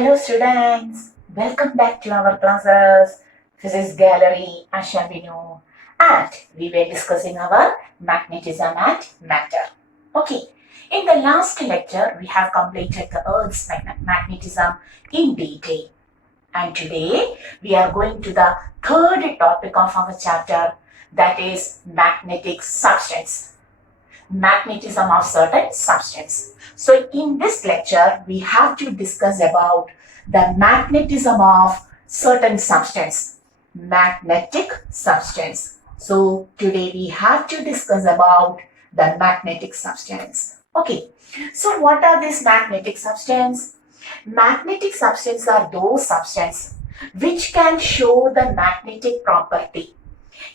Hello students, welcome back to our classes. Physics Gallery, Asha Binu, and we were discussing our magnetism and matter. Okay, in the last lecture we have completed the Earth's magnetism in detail, and today we are going to the third topic of our chapter, that is magnetic substance. Magnetism of certain substance. So in this lecture, we have to discuss about the magnetism of certain substance, magnetic substance. So today we have to discuss about the magnetic substance. Okay, so what are these magnetic substance? Magnetic substance are those substance which can show the magnetic property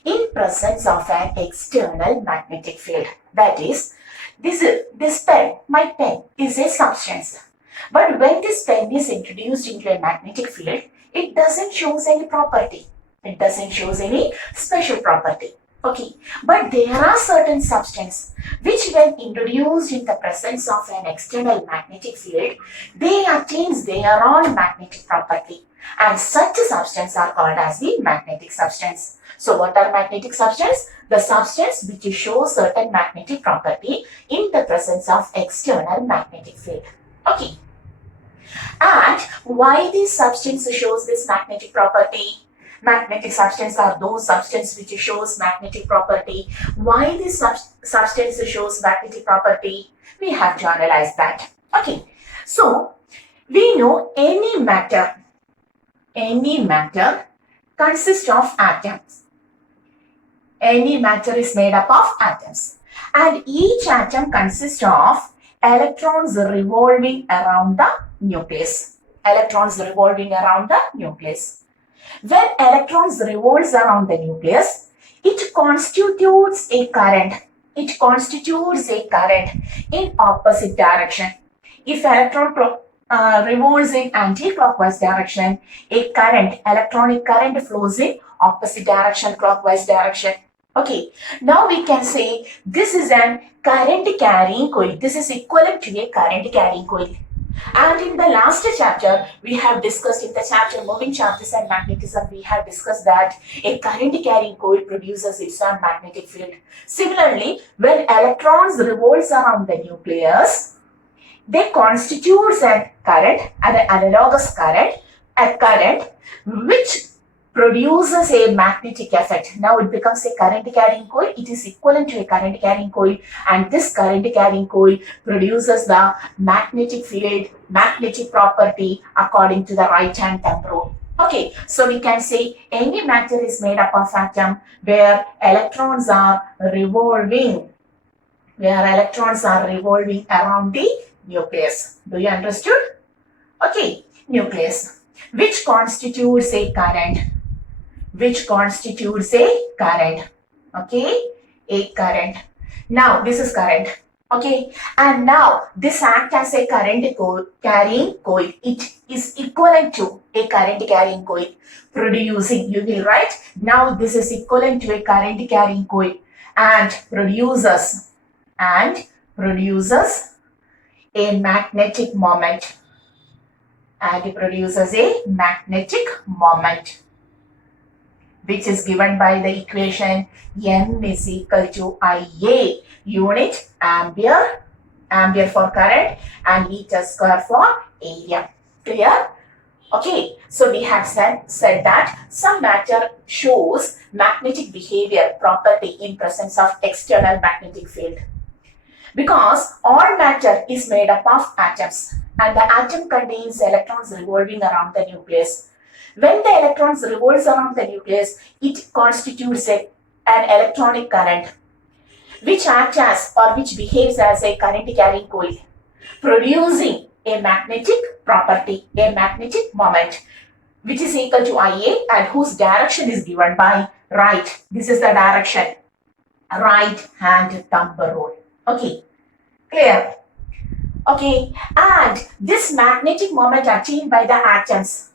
in presence of an external magnetic field. That is, this pen, my pen, is a substance. But when this pen is introduced into a magnetic field, it doesn't show any property. It doesn't show any special property. Okay, but there are certain substances which, when introduced in the presence of an external magnetic field, they attain their own magnetic property. And such a substance are called as the magnetic substance. So what are magnetic substance? The substance which shows certain magnetic property in the presence of external magnetic field. Okay. And why this substance shows this magnetic property? Magnetic substance are those substance which shows magnetic property. Why this substance shows magnetic property? We have to analyze that. Okay. So we know any matter consists of atoms. Any matter is made up of atoms, and each atom consists of electrons revolving around the nucleus. Electrons revolving around the nucleus. When electrons revolves around the nucleus, it constitutes a current. It constitutes a current in opposite direction. If electron revolves in anti-clockwise direction, a current, electronic current flows in opposite direction, clockwise direction. Okay, now we can say this is an current carrying coil. This is equivalent to a current carrying coil. And in the last chapter, we have discussed in the chapter moving charges and magnetism, we have discussed that a current carrying coil produces its own magnetic field. Similarly, when electrons revolves around the nucleus, they constitute a current, an analogous current, a current which produces a magnetic effect. Now it becomes a current carrying coil. It is equivalent to a current carrying coil, and this current carrying coil produces the magnetic field, magnetic property according to the right hand thumb rule. Okay, so we can say any matter is made up of atom where electrons are revolving around the nucleus. Do you understood? Okay, nucleus, which constitutes a current. Okay, a current. Now this is current. Okay, and now this acts as a current carrying coil. It is equivalent to a current carrying coil producing, you will write, now this is equivalent to a current carrying coil and produces a magnetic moment. Which is given by the equation M is equal to IA, unit ampere for current and meter square for area. Clear? Okay, so we have said that some matter shows magnetic behavior property in presence of external magnetic field. Because all matter is made up of atoms, and the atom contains electrons revolving around the nucleus. When the electrons revolves around the nucleus, it constitutes an electronic current which acts as or which behaves as a current carrying coil, producing a magnetic property, a magnetic moment, which is equal to IA and whose direction is given by right. This is the direction, right hand thumb rule. Okay, clear? Okay, and this magnetic moment attained by the atoms,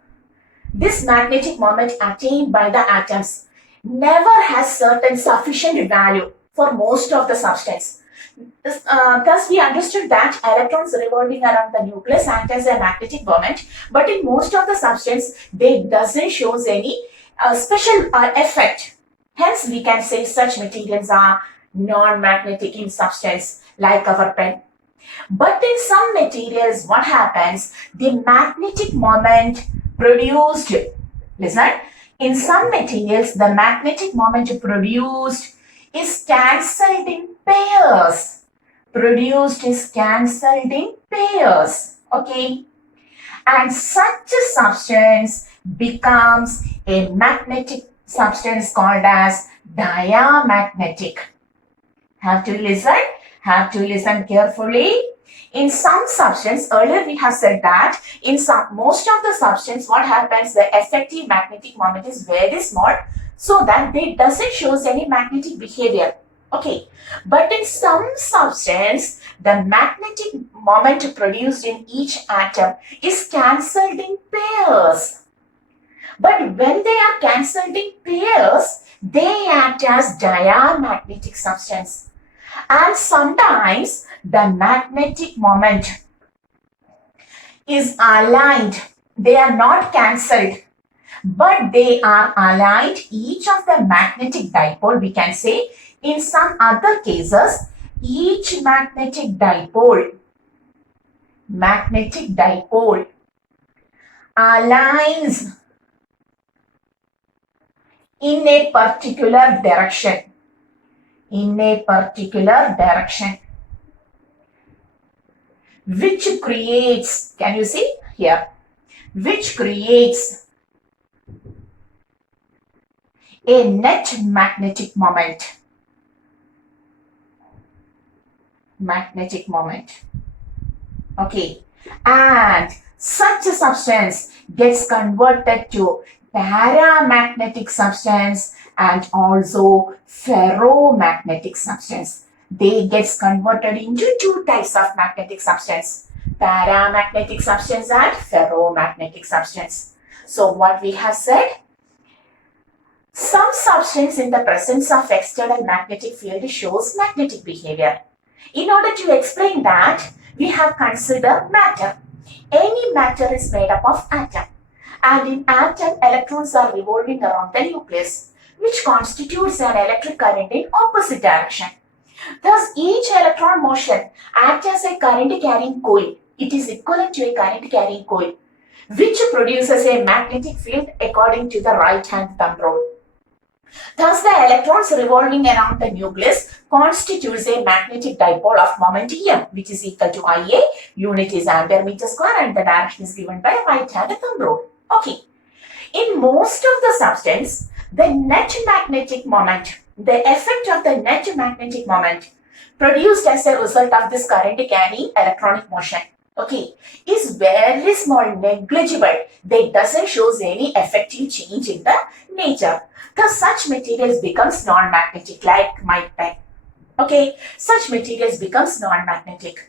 never has certain sufficient value for most of the substance. Thus, we understood that electrons revolving around the nucleus act as a magnetic moment, but in most of the substance, they doesn't shows any special effect. Hence, we can say such materials are non-magnetic in substance, like our pen. But in some materials, what happens? The magnetic moment produced, listen, in some materials, the magnetic moment produced is cancelled in pairs. Produced is cancelled in pairs. Okay. And such a substance becomes a magnetic substance called as diamagnetic. Have to listen carefully. In some substance, earlier we have said that in most of the substance, what happens, the effective magnetic moment is very small, so that it doesn't shows any magnetic behavior. Okay, but in some substance, the magnetic moment produced in each atom is cancelled in pairs. But when they are cancelled in pairs, they act as diamagnetic substance. And sometimes the magnetic moment is aligned. They are not cancelled, but they are aligned. Each of the magnetic dipole, we can say, in some other cases, each magnetic dipole aligns in a particular direction. Which creates, can you see here, which creates a net magnetic moment. Okay, and such a substance gets converted to paramagnetic substance and also ferromagnetic substance. They gets converted into two types of magnetic substance, paramagnetic substance and ferromagnetic substance. So what we have said, some substance in the presence of external magnetic field shows magnetic behavior. In order to explain that, we have considered matter. Any matter is made up of atom, and in atom, electrons are revolving around the nucleus, which constitutes an electric current in opposite direction. Thus, each electron motion acts as a current carrying coil. It is equivalent to a current carrying coil, which produces a magnetic field according to the right hand thumb rule. Thus, the electrons revolving around the nucleus constitutes a magnetic dipole of moment M, which is equal to Ia, unit is ampere meter square, and the direction is given by right hand thumb rule. Okay. In most of the substance, the net magnetic moment, the effect of the net magnetic moment produced as a result of this current carrying electronic motion, okay, is very small, negligible. They doesn't shows any effective change in the nature. Thus, such materials becomes non-magnetic, like my pen. Okay, such materials becomes non-magnetic.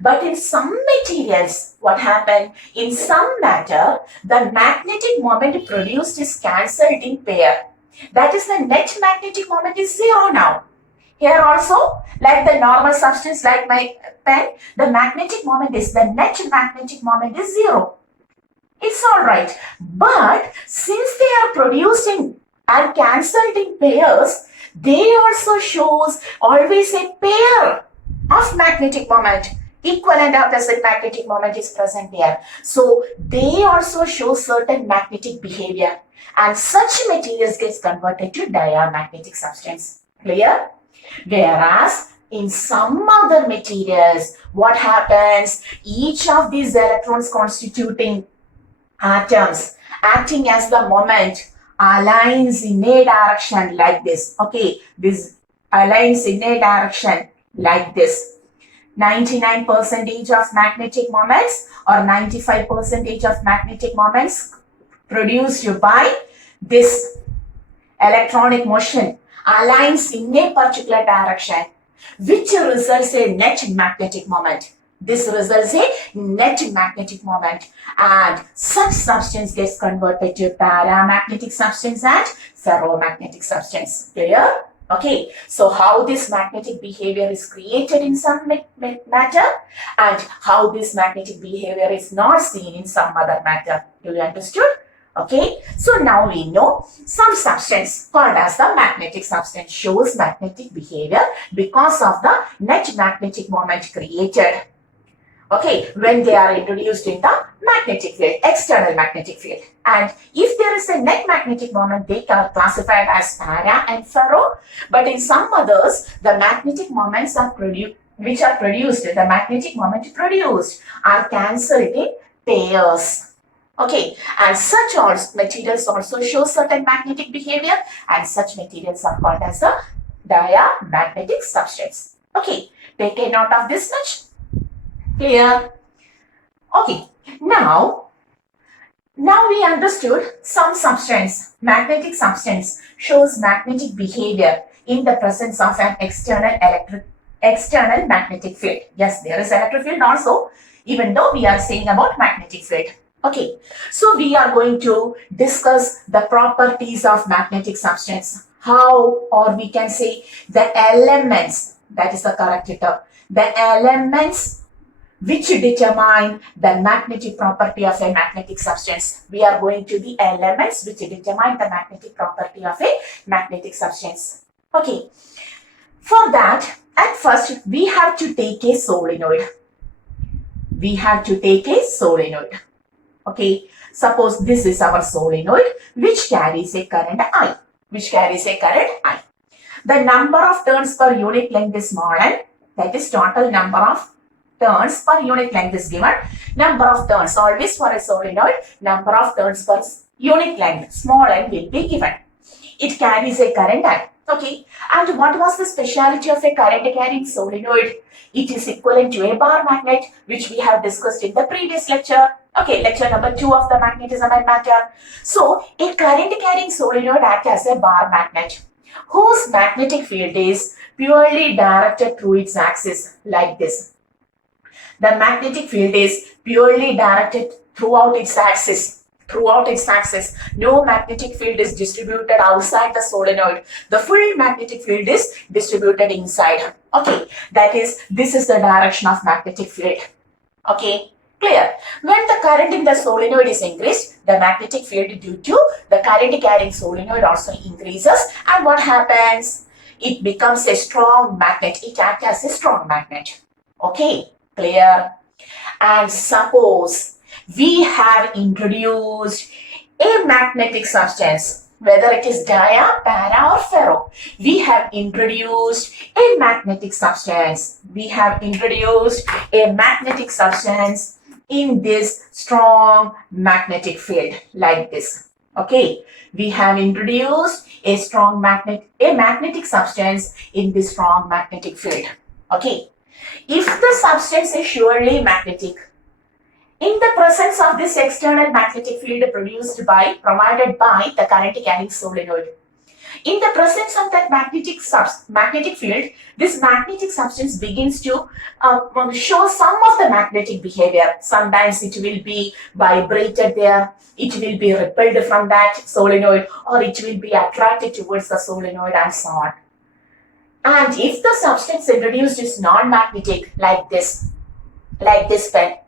But in some materials, what happened? In some matter, the magnetic moment produced is cancelled in pair. That is, the net magnetic moment is zero now. Here also, like the normal substance, like my pen, the magnetic moment is, the net magnetic moment is zero. It's alright. But since they are produced in and cancelled in pairs, they also shows always a pair of magnetic moment. Equal and opposite magnetic moment is present here. So they also show certain magnetic behavior, and such materials gets converted to diamagnetic substance. Clear? Whereas in some other materials, what happens? Each of these electrons constituting atoms acting as the moment aligns in a direction like this. Okay, this aligns in a direction like this. 99% of magnetic moments or 95% of magnetic moments produced by this electronic motion aligns in a particular direction, which results in net magnetic moment. This results in net magnetic moment, and such substance gets converted to paramagnetic substance and ferromagnetic substance. Clear? Okay, so how this magnetic behavior is created in some matter and how this magnetic behavior is not seen in some other matter. Do you understood? Okay, so now we know some substance called as the magnetic substance shows magnetic behavior because of the net magnetic moment created. Okay, when they are introduced in the magnetic field, external magnetic field. And if there is a net magnetic moment, they are classified as para and ferro. But in some others, the magnetic moments are produced, the magnetic moment produced are cancelled in pairs. Okay, and such materials also show certain magnetic behavior, and such materials are called as the diamagnetic substrates. Okay, take a note of this much. Clear? Okay, now we understood some substance, magnetic substance shows magnetic behavior in the presence of an external magnetic field. Yes, there is electric field also, even though we are saying about magnetic field. Okay, so we are going to discuss the properties of magnetic substance. How, or we can say the elements, that is the correct term, the elements which determine the magnetic property of a magnetic substance. We are going to the elements which determine the magnetic property of a magnetic substance. Okay, for that, at first we have to take a solenoid. Okay, suppose this is our solenoid which carries a current I. The number of turns per unit length is small n, that is total number of turns per unit length is given. Number of turns, always for a solenoid, number of turns per unit length, small n, will be given. It carries a current I. Okay, and what was the speciality of a current carrying solenoid? It is equivalent to a bar magnet, which we have discussed in the previous lecture. Okay, lecture number 2 of the magnetism and matter. So, a current carrying solenoid acts as a bar magnet, whose magnetic field is purely directed through its axis, like this. The magnetic field is purely directed throughout its axis. No magnetic field is distributed outside the solenoid. The full magnetic field is distributed inside. Okay, that is, this is the direction of magnetic field. Okay, clear? When the current in the solenoid is increased, the magnetic field due to the current carrying solenoid also increases. And what happens? It becomes a strong magnet. It acts as a strong magnet. Okay, clear? And suppose we have introduced a magnetic substance, whether it is dia, para or ferro. We have introduced a magnetic substance. In this strong magnetic field, like this. Okay, we have introduced a magnetic substance in this strong magnetic field. Okay, if the substance is surely magnetic, in the presence of this external magnetic field provided by the current carrying solenoid, in the presence of that magnetic field, this magnetic substance begins to show some of the magnetic behavior. Sometimes it will be vibrated there, it will be repelled from that solenoid, or it will be attracted towards the solenoid, and so on. And if the substance introduced is non-magnetic, like this pen,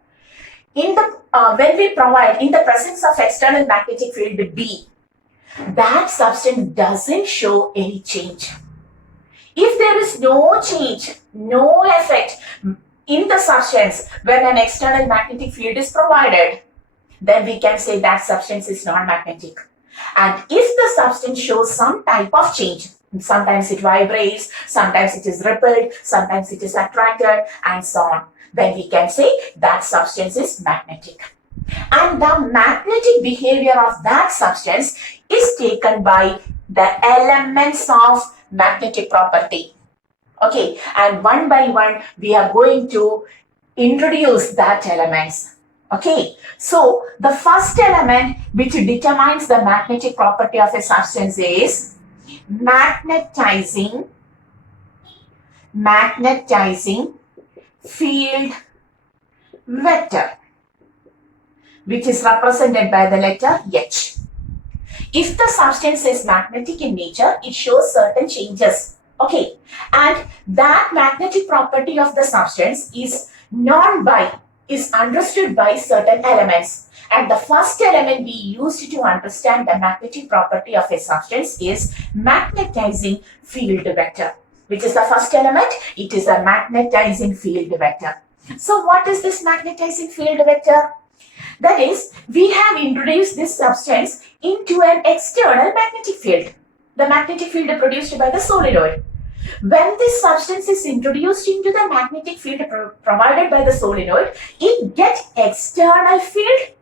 when we provide in the presence of external magnetic field B, that substance doesn't show any change. If there is no change, no effect in the substance when an external magnetic field is provided, then we can say that substance is non-magnetic. And if the substance shows some type of change, sometimes it vibrates, sometimes it is repelled, sometimes it is attracted, and so on, then we can say that substance is magnetic. And the magnetic behavior of that substance is taken by the elements of magnetic property. Okay, and one by one we are going to introduce that elements. Okay, so the first element which determines the magnetic property of a substance is magnetizing field vector, which is represented by the letter H. If the substance is magnetic in nature, it shows certain changes. Okay, and that magnetic property of the substance is is understood by certain elements. And the first element we used to understand the magnetic property of a substance is magnetizing field vector. Which is the first element? It is a magnetizing field vector. So what is this magnetizing field vector? That is, we have introduced this substance into an external magnetic field. The magnetic field produced by the solenoid. When this substance is introduced into the magnetic field provided by the solenoid, it gets external field.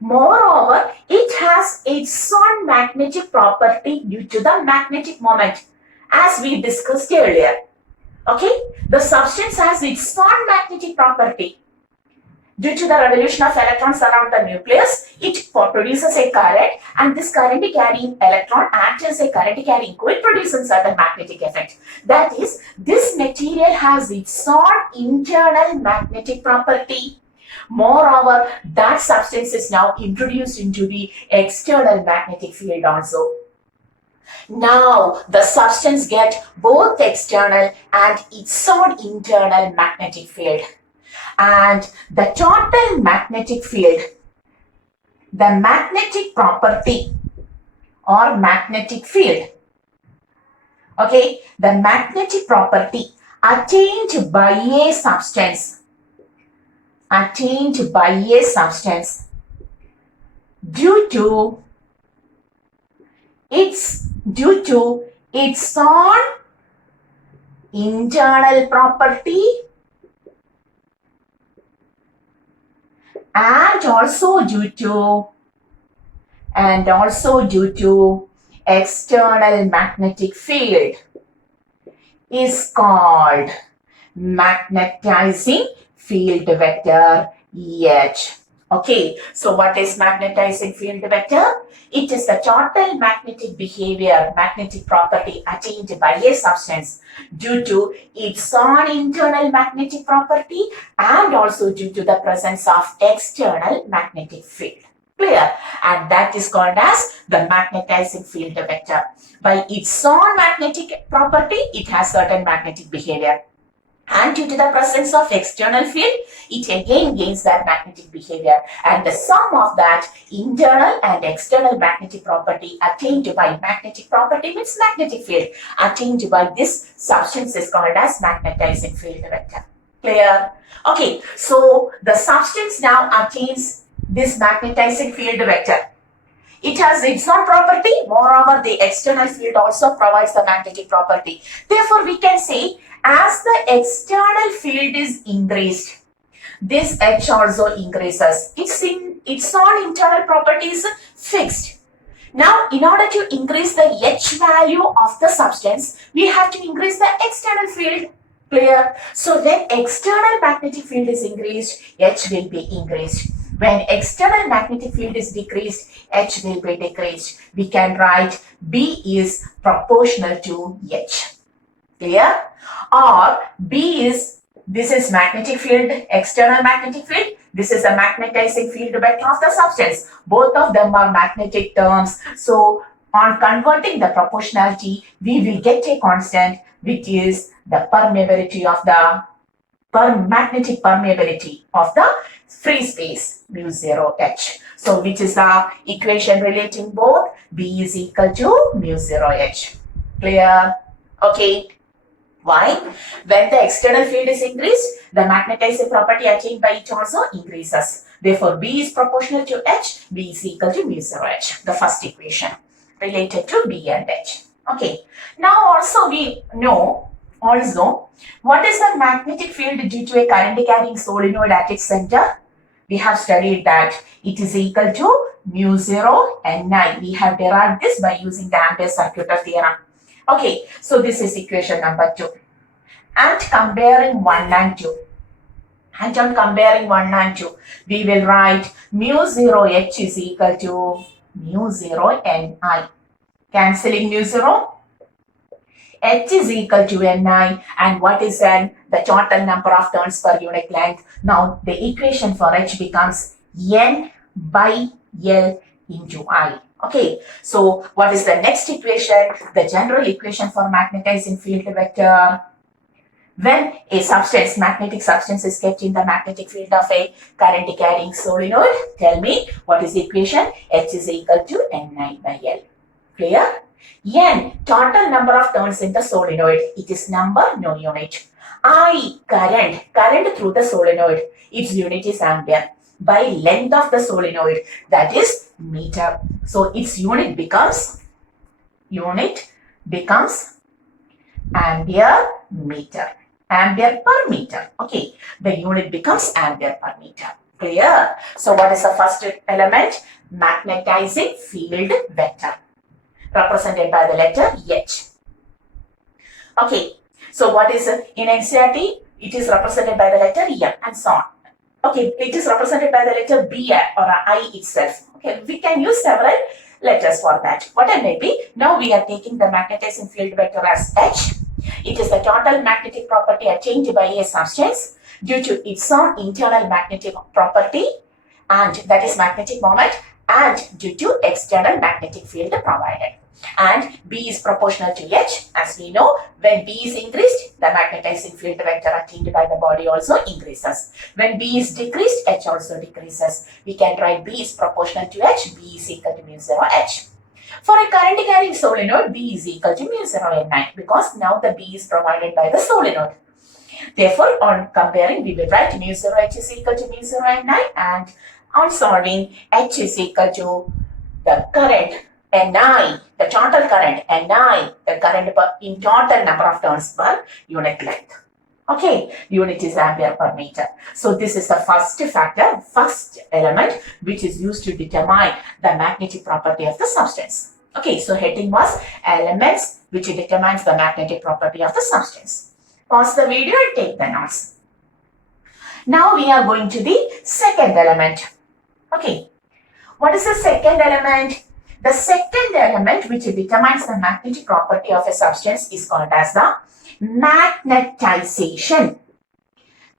Moreover, it has its own magnetic property due to the magnetic moment, as we discussed earlier. Okay, the substance has its own magnetic property. Due to the revolution of electrons around the nucleus, it produces a current, and this current carrying electron acts as a current carrying coil, producing certain magnetic effect. That is, this material has its own internal magnetic property. Moreover, that substance is now introduced into the external magnetic field also. Now, the substance gets both external and its own internal magnetic field. And the total magnetic field, the magnetic property or magnetic field, okay, the magnetic property attained by a substance, due to its own internal property and also due to external magnetic field is called magnetizing field vector H. Okay, so what is magnetizing field vector? It is the total magnetic behavior, magnetic property attained by a substance due to its own internal magnetic property and also due to the presence of external magnetic field. Clear? And that is called as the magnetizing field vector. By its own magnetic property, it has certain magnetic behavior. And due to the presence of external field, it again gains that magnetic behavior. And the sum of that internal and external magnetic property attained by magnetic property means magnetic field attained by this substance is called as magnetizing field vector. Clear? Okay, so the substance now attains this magnetizing field vector. It has its own property. Moreover, the external field also provides the magnetic property. Therefore, we can say as the external field is increased, this H also increases. Its own internal property is fixed. Now, in order to increase the H value of the substance, we have to increase the external field. Clear? So, when external magnetic field is increased, H will be increased. When external magnetic field is decreased, H will be decreased. We can write B is proportional to H. Clear? Or B is, this is magnetic field, external magnetic field. This is a magnetizing field vector of the substance. Both of them are magnetic terms. So, on converting the proportionality, we will get a constant which is the permeability of the magnetic permeability of the free space mu 0 H. So, which is the equation relating both B is equal to mu 0 H. Clear? Okay. Why? When the external field is increased, the magnetizing property attained by it also increases. Therefore, B is proportional to H, B is equal to mu 0 H. The first equation related to B and H. Okay. Now also we know what is the magnetic field due to a current carrying solenoid at its center? We have studied that it is equal to mu 0 Ni. We have derived this by using the Ampere's circular theorem. Okay, so this is equation number 2. And comparing 1 and 2. And on comparing 1 and 2, we will write mu 0 H is equal to mu 0 Ni. Cancelling mu 0. H is equal to Ni, and what is N? The total number of turns per unit length. Now, the equation for H becomes N by L into I. Okay, so what is the next equation? The general equation for magnetizing field vector. When a substance, magnetic substance, is kept in the magnetic field of a current carrying solenoid, tell me what is the equation? H is equal to Ni by L. Clear? N, total number of turns in the solenoid. It is number, no unit. I, current through the solenoid. Its unit is ampere. By length of the solenoid, that is meter. So its unit becomes ampere meter. Ampere per meter. Okay, the unit becomes ampere per meter. Clear? So what is the first element? Magnetizing field vector, represented by the letter H. Okay, so what is in NCERT? It is represented by the letter M and so on. Okay, it is represented by the letter B or I itself. Okay, we can use several letters for that. Whatever may be, now we are taking the magnetizing field vector as H. It is the total magnetic property attained by a substance due to its own internal magnetic property, and that is magnetic moment, and due to external magnetic field provided. And B is proportional to H. As we know, when B is increased, the magnetizing field vector attained by the body also increases. When B is decreased, H also decreases. We can write B is proportional to H. B is equal to mu 0 H. For a current carrying solenoid, B is equal to mu 0 Ni, because now the B is provided by the solenoid. Therefore, on comparing, we will write mu 0 H is equal to mu 0 Ni, and on solving, H is equal to the current Ni, the total current, Ni, the current in total number of turns per unit length. Okay, unit is ampere per meter. So this is the first factor, first element, which is used to determine the magnetic property of the substance. Okay, so heading was elements which determines the magnetic property of the substance. Pause the video and take the notes. Now we are going to the second element. Okay, what is the second element? The second element which determines the magnetic property of a substance is called as the magnetization.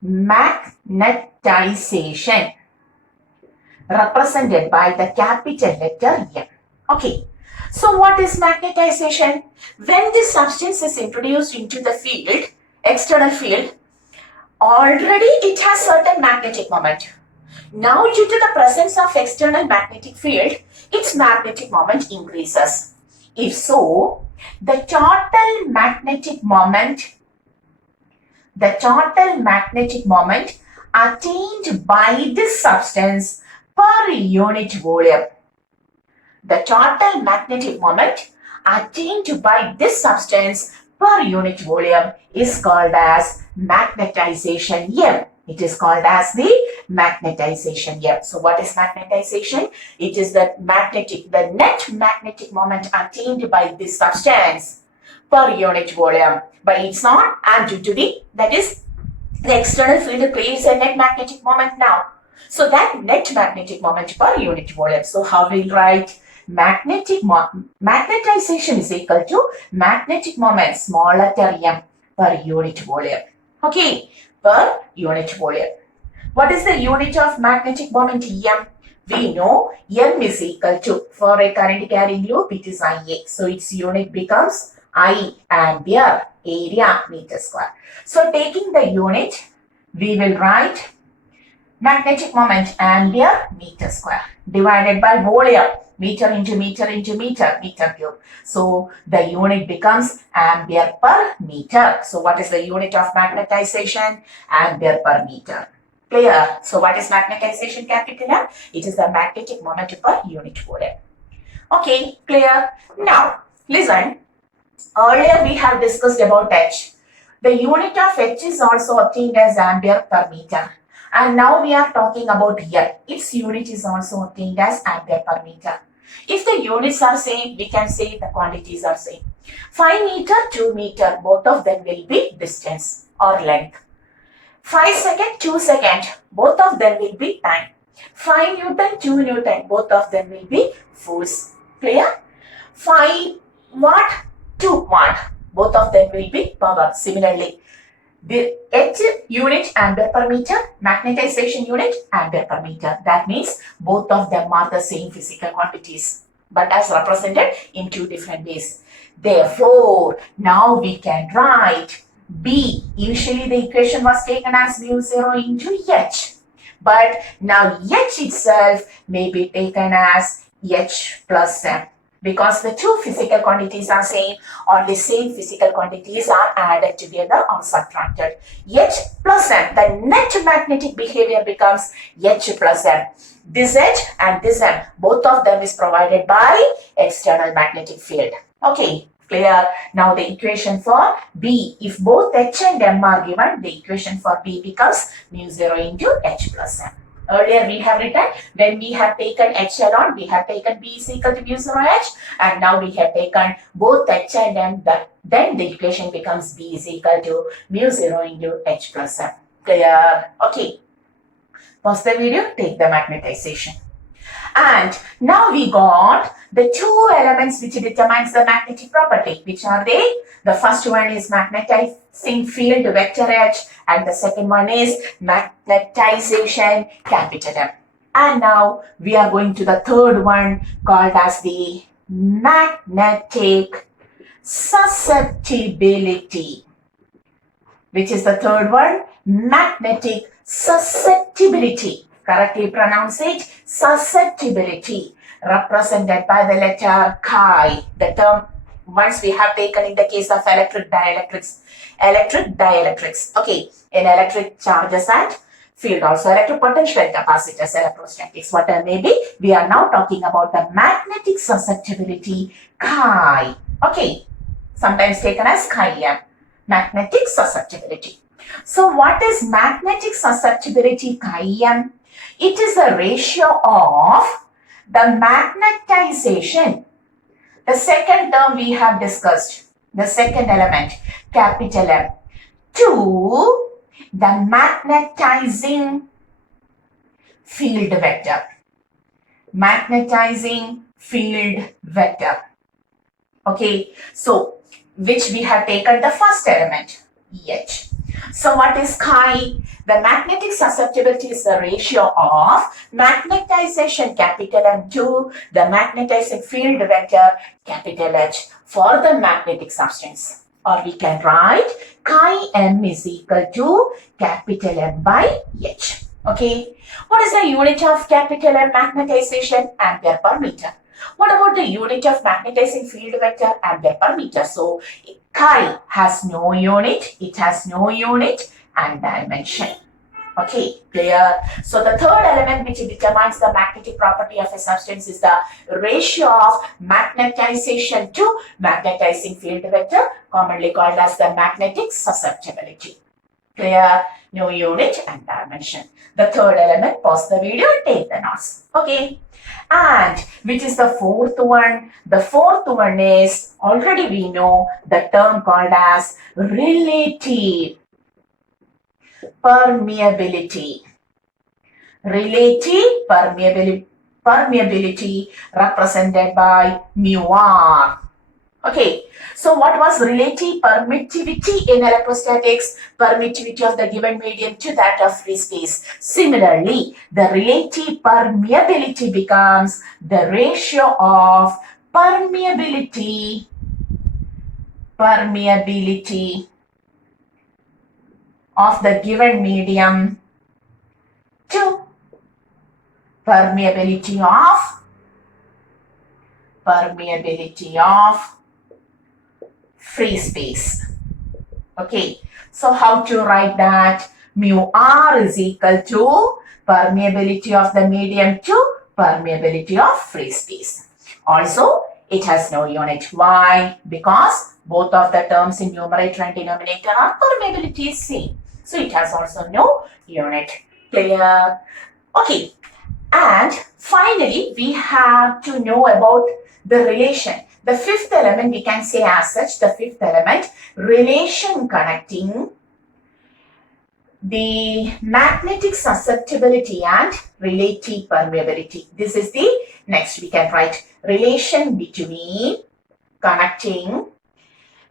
Magnetization, represented by the capital letter M. Okay, so what is magnetization? When this substance is introduced into the field, external field, already it has certain magnetic moment. Now, due to the presence of external magnetic field, its magnetic moment increases. If so, the total magnetic moment attained by this substance per unit volume. The total magnetic moment attained by this substance per unit volume is called as magnetization M. It is called as the magnetization M. So what is magnetization? It is the net magnetic moment attained by this substance per unit volume by its own, and due to the external field creates a net magnetic moment now. So that net magnetic moment per unit volume. So how we write? Magnetization is equal to magnetic moment, small letter m, per unit volume. Okay, per unit volume. What is the unit of magnetic moment m? We know m is equal to, for a current carrying loop, it is Ia. So its unit becomes I, ampere, area, meter square. So taking the unit, we will write magnetic moment ampere meter square divided by volume, meter into meter into meter, meter cube. So the unit becomes ampere per meter. So what is the unit of magnetization? Ampere per meter. Clear? So what is magnetization, capital M? It is the magnetic moment per unit volume. Okay, clear? Now, listen. Earlier we have discussed about H. The unit of H is also obtained as ampere per meter. And now we are talking about here. Its unit is also obtained as ampere per meter. If the units are same, we can say the quantities are same. 5 meter, 2 meter, both of them will be distance or length. 5 second, 2 second, both of them will be time. 5 Newton, 2 Newton, both of them will be force. Clear? 5 watt, 2 watt, both of them will be power. Similarly, the H unit ampere per meter, magnetization unit ampere per meter. That means both of them are the same physical quantities. but as represented in two different ways. Therefore, now we can write B. Initially, the equation was taken as mu 0 into H. But now H itself may be taken as H plus M. Because the two physical quantities are same, or the same physical quantities are added together or subtracted. H plus M, the net magnetic behavior becomes H plus M. This H and this M, both of them is provided by external magnetic field. Okay, clear? Now the equation for B, if both H and M are given, the equation for B becomes mu 0 into H plus M. Earlier we have written, when we have taken H alone, we have taken B is equal to mu 0 H, and now we have taken both H and M, then the equation becomes B is equal to mu 0 into H plus M. Clear? Okay. Pause the video, take the magnetization. And now we got the two elements which determines the magnetic property. Which are they? The first one is magnetizing field vector H, and the second one is magnetization capital M. And now we are going to the third one called as the magnetic susceptibility. Which is the third one? Magnetic susceptibility. Correctly pronounce it, susceptibility, represented by the letter chi. The term once we have taken in the case of electric dielectrics. Okay, in electric charges and field, also electric potential and capacitors, electrostatics, whatever may be. We are now talking about the magnetic susceptibility chi. Okay, sometimes taken as chi M, magnetic susceptibility. So what is magnetic susceptibility chi M? It is the ratio of the magnetization. The second term we have discussed, the second element, capital M, to the magnetizing field vector. Magnetizing field vector. Okay, so which we have taken the first element, H. So what is chi? The magnetic susceptibility is the ratio of magnetization capital M to the magnetizing field vector capital H for the magnetic substance. Or we can write chi M is equal to capital M by H. Okay. What is the unit of capital M magnetization? Ampere per meter. What about the unit of magnetizing field vector? Ampere per meter. So chi has no unit, it has no unit and dimension. Okay, clear? So the third element which determines the magnetic property of a substance is the ratio of magnetization to magnetizing field vector, commonly called as the magnetic susceptibility. Clear? No unit and dimension. The third element, pause the video and take the notes. Okay. And which is the fourth one? The fourth one is, already we know the term called as relative permeability. Relative permeability represented by mu r. Okay, so what was relative permittivity in electrostatics? Permittivity of the given medium to that of free space. Similarly, the relative permeability becomes the ratio of permeability of the given medium to permeability of free space. Okay, so how to write that? Mu r is equal to permeability of the medium to permeability of free space. Also, it has no unit. Why? Because both of the terms in numerator and denominator are permeability is same. So it has also no unit. Clear? Okay. And finally, we have to know about the relation. The fifth element we can say as such, the fifth element, relation connecting the magnetic susceptibility and relative permeability. This is the next we can write relation between connecting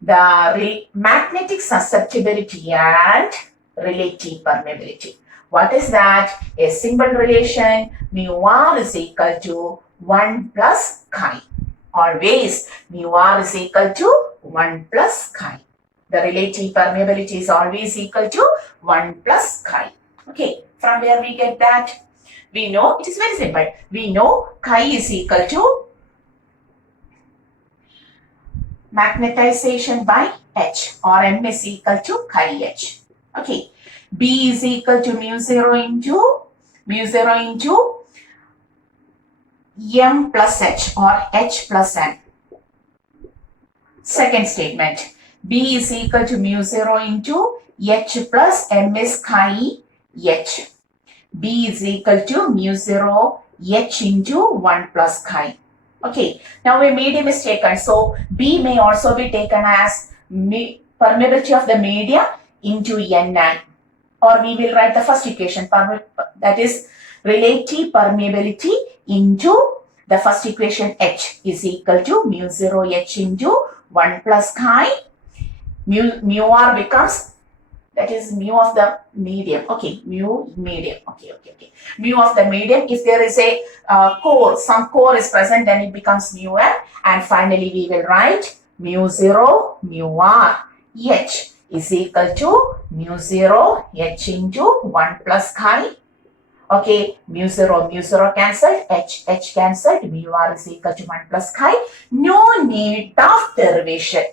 the magnetic susceptibility and relative permeability. What is that? A simple relation, mu r is equal to 1 plus chi. Always mu r is equal to 1 plus chi. The relative permeability is always equal to 1 plus chi. Okay, from where we get that? We know it is very simple. We know chi is equal to magnetization by H, or M is equal to chi H. Okay, B is equal to mu 0 into M plus H, or H plus M. Second statement, B is equal to mu 0 into H plus M is chi H. B is equal to mu 0 H into 1 plus chi. Okay, now we made a mistake, and so B may also be taken as permeability of the media into Ni, or we will write the first equation, that is relative permeability into the first equation H is equal to mu 0 H into 1 plus chi. Mu r becomes, that is mu of the medium. Okay, mu medium. Okay. Mu of the medium. If there is a core, some core is present, then it becomes mu m. And finally, we will write mu 0 mu r H is equal to mu 0 H into 1 plus chi. Okay, mu 0 cancelled, H cancelled, mu r is equal to 1 plus chi. No need of derivation.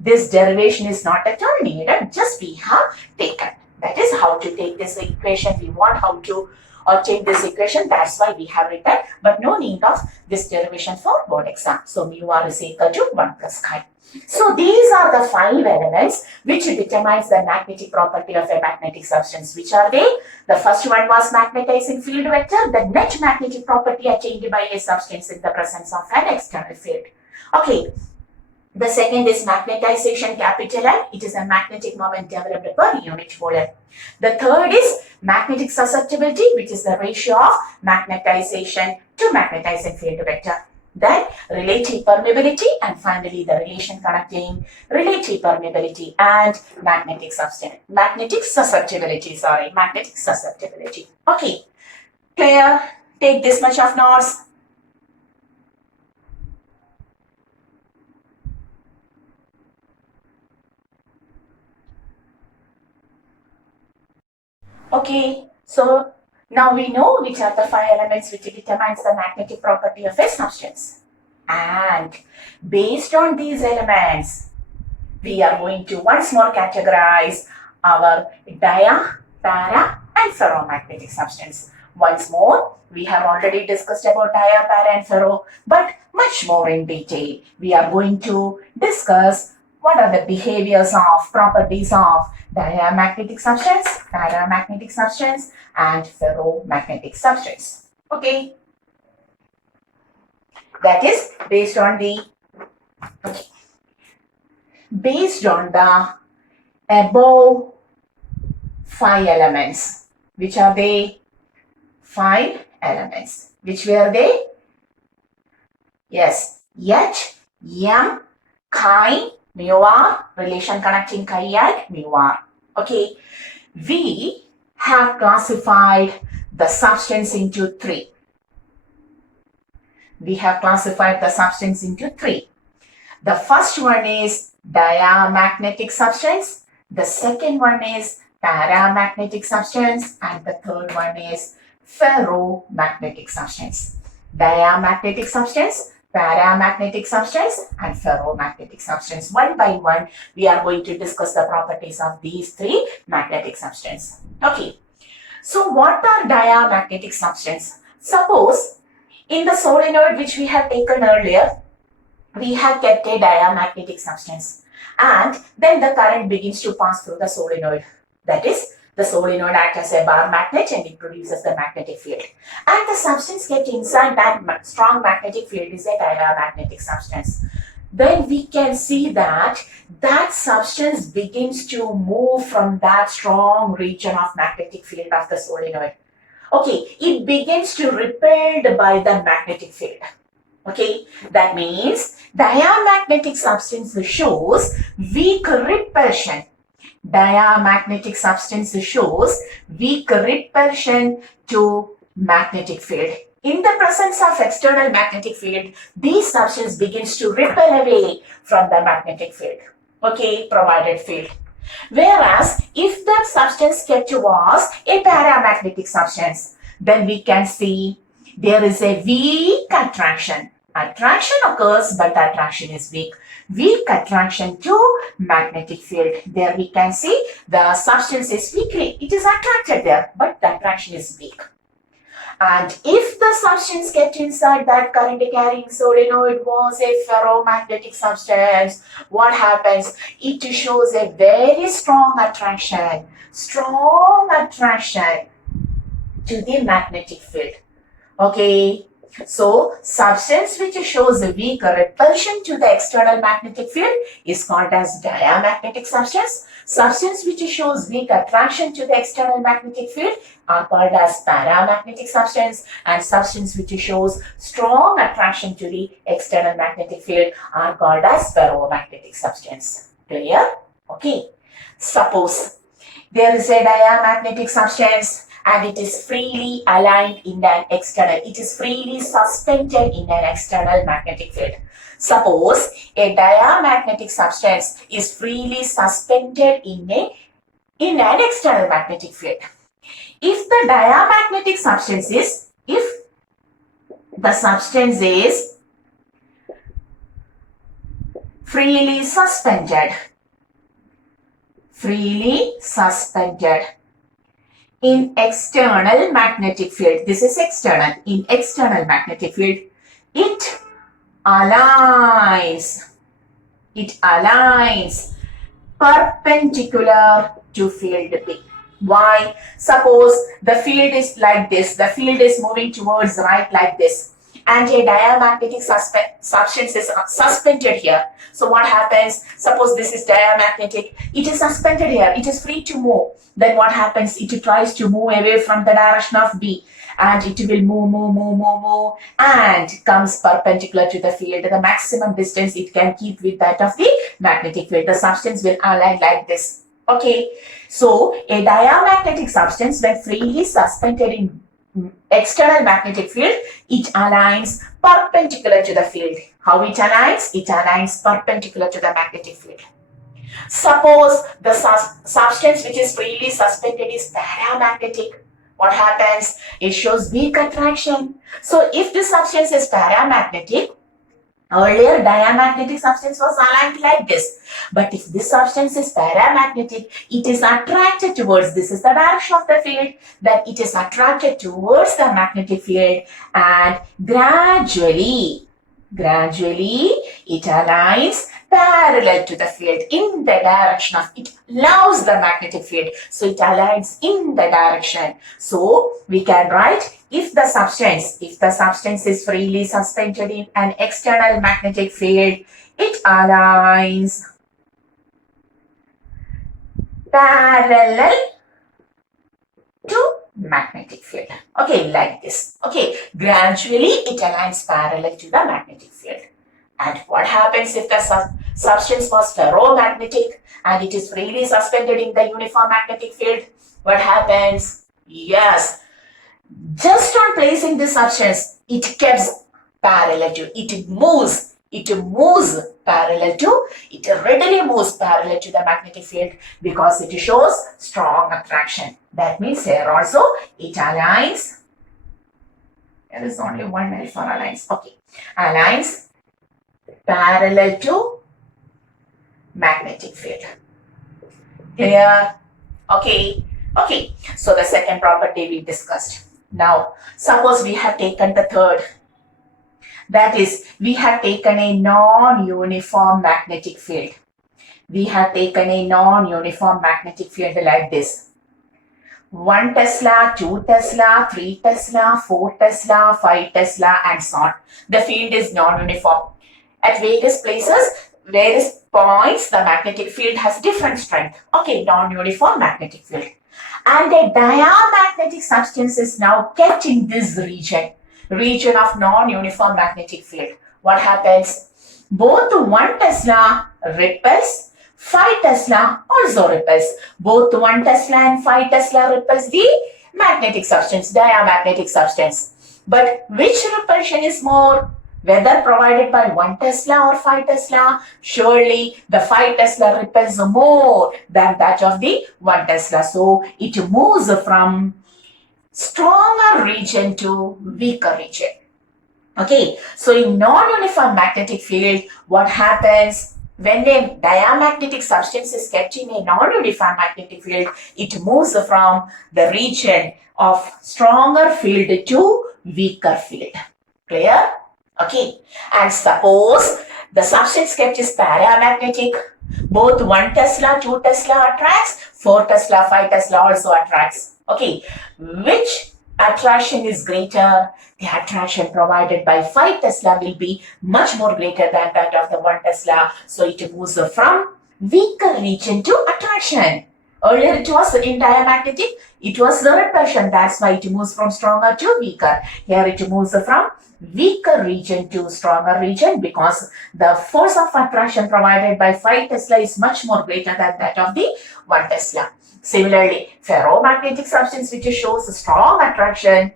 This derivation is not at all needed, just we have taken. That is how to take this equation. We want how to obtain this equation, that's why we have written, but no need of this derivation for board exam. So mu r is equal to 1 plus chi. So these are the 5 elements which determines the magnetic property of a magnetic substance. Which are they? The first one was magnetizing field vector, the net magnetic property attained by a substance in the presence of an external field. Okay. The second is magnetization, capital M. It is a magnetic moment developed per unit volume. The third is magnetic susceptibility, which is the ratio of magnetization to magnetizing field vector. Then relative permeability, and finally the relation connecting relative permeability and magnetic susceptibility. Okay, clear? Take this much of notes. Okay, so now we know which are the 5 elements which determines the magnetic property of a substance. And based on these elements, we are going to once more categorize our dia, para and ferromagnetic substance. Once more, we have already discussed about dia, para and ferro, but much more in detail. We are going to discuss what are the behaviors of, properties of diamagnetic substance, paramagnetic substance and ferromagnetic substance. Okay. That is based on the above 5 elements. Which are they? 5 elements. Which were they? Yes, H, M, chi, mu r, relation connecting chi and mu r. Okay, we have classified the substance into 3. We have classified the substance into 3. The first one is diamagnetic substance, the second one is paramagnetic substance, and the third one is ferromagnetic substance. Diamagnetic substance, paramagnetic substance and ferromagnetic substance. One by one, we are going to discuss the properties of these 3 magnetic substances. Okay, so what are diamagnetic substance? Suppose in the solenoid which we have taken earlier, we have kept a diamagnetic substance and then the current begins to pass through the solenoid. That is, the solenoid acts as a bar magnet and it produces the magnetic field. And the substance kept inside that strong magnetic field is a diamagnetic substance. Then we can see that that substance begins to move from that strong region of magnetic field of the solenoid. Okay, it begins to repelled by the magnetic field. Okay, that means diamagnetic substance shows weak repulsion. Diamagnetic substance shows weak repulsion to magnetic field. In the presence of external magnetic field, these substance begins to repel away from the magnetic field, okay, provided field. Whereas if that substance kept was a paramagnetic substance, then we can see there is a weak attraction. Attraction occurs, but the attraction is weak. Weak attraction to magnetic field. There we can see the substance is weakly. It is attracted there, but the attraction is weak. And if the substance kept inside that current carrying solenoid was a ferromagnetic substance, what happens? It shows a very strong attraction to the magnetic field. Okay, so substance which shows a weak repulsion to the external magnetic field is called as diamagnetic substance. Substance which shows weak attraction to the external magnetic field are called as paramagnetic substance, and substance which shows strong attraction to the external magnetic field are called as ferromagnetic substance. Clear? Okay. Suppose there is a diamagnetic substance and it is freely aligned in an external, it is freely suspended in an external magnetic field. Suppose a diamagnetic substance is freely suspended in an external magnetic field. If the diamagnetic substance is, if the substance is freely suspended in external magnetic field, this is external, in external magnetic field, it aligns perpendicular to field B. Why? Suppose the field is like this, the field is moving towards right like this, and a diamagnetic substance is suspended here. So what happens? Suppose this is diamagnetic, it is suspended here, it is free to move. Then what happens? It tries to move away from the direction of B, and it will move and comes perpendicular to the field. The maximum distance it can keep with that of the magnetic field. The substance will align like this. Okay, so a diamagnetic substance when freely suspended in external magnetic field, it aligns perpendicular to the field. How it aligns? It aligns perpendicular to the magnetic field. Suppose the substance which is freely suspended is paramagnetic. What happens? It shows weak attraction. So if this substance is paramagnetic, earlier diamagnetic substance was aligned like this. But if this substance is paramagnetic, it is attracted towards, this is the direction of the field, that it is attracted towards the magnetic field, and gradually it aligns parallel to the field in the direction of, it loves the magnetic field, so it aligns in the direction. So we can write, if the substance is freely suspended in an external magnetic field, it aligns parallel to magnetic field. Okay, like this. Okay, gradually it aligns parallel to the magnetic field. And what happens if the substance was ferromagnetic and it is freely suspended in the uniform magnetic field? What happens? Yes, just on placing this substance, it keeps parallel to, it readily moves parallel to the magnetic field because it shows strong attraction. That means here also it aligns, there is only one L for aligns, okay, aligns parallel to magnetic field. Clear? Okay. Okay. So the second property we discussed. Now, suppose we have taken the third. That is, we have taken a non-uniform magnetic field. We have taken a non-uniform magnetic field like this. 1 Tesla, 2 Tesla, 3 Tesla, 4 Tesla, 5 Tesla, and so on. The field is non-uniform. At various places, various points, the magnetic field has different strength. Okay, non-uniform magnetic field. And a diamagnetic substance is now kept in this region of non-uniform magnetic field. What happens? Both 1 Tesla repels, 5 Tesla also repels. Both 1 Tesla and 5 Tesla repels the magnetic substance, diamagnetic substance. But which repulsion is more? Whether provided by 1 Tesla or 5 Tesla, surely the 5 Tesla repels more than that of the 1 Tesla. So it moves from stronger region to weaker region. Okay, so in non-uniform magnetic field, what happens when a diamagnetic substance is kept in a non-uniform magnetic field, it moves from the region of stronger field to weaker field. Clear? Okay, and suppose the substance kept is paramagnetic, both 1 Tesla, 2 Tesla attracts, 4 Tesla, 5 Tesla also attracts. Okay, which attraction is greater? The attraction provided by 5 Tesla will be much more greater than that of the 1 Tesla. So it moves from weaker region to attraction. Earlier it was in diamagnetic, it was the repulsion. That's why it moves from stronger to weaker. Here it moves from weaker region to stronger region because the force of attraction provided by 5 Tesla is much more greater than that of the 1 Tesla. Similarly, ferromagnetic substance which shows a strong attraction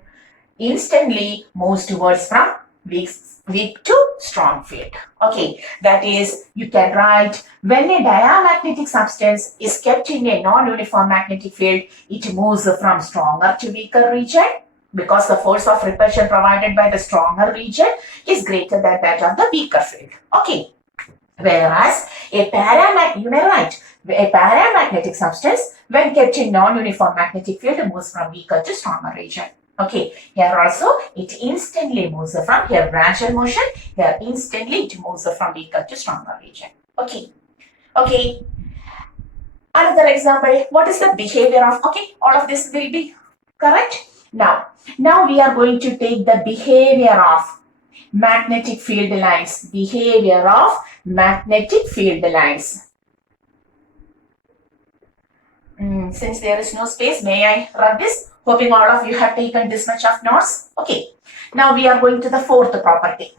instantly moves towards from weak to strong field. Okay, that is, you can write when a diamagnetic substance is kept in a non-uniform magnetic field, it moves from stronger to weaker region because the force of repulsion provided by the stronger region is greater than that of the weaker field. Okay, whereas a paramagnetic substance when kept in non-uniform magnetic field moves from weaker to stronger region. Okay, here also it instantly moves from here branchial motion, here instantly it moves from weaker to stronger region. Okay, okay. Another example, what is the behavior of, okay, all of this will be correct. Now we are going to take the behavior of magnetic field lines. Behavior of magnetic field lines. Since there is no space, may I run this? Hoping all of you have taken this much of notes. Okay. Now we are going to the fourth property.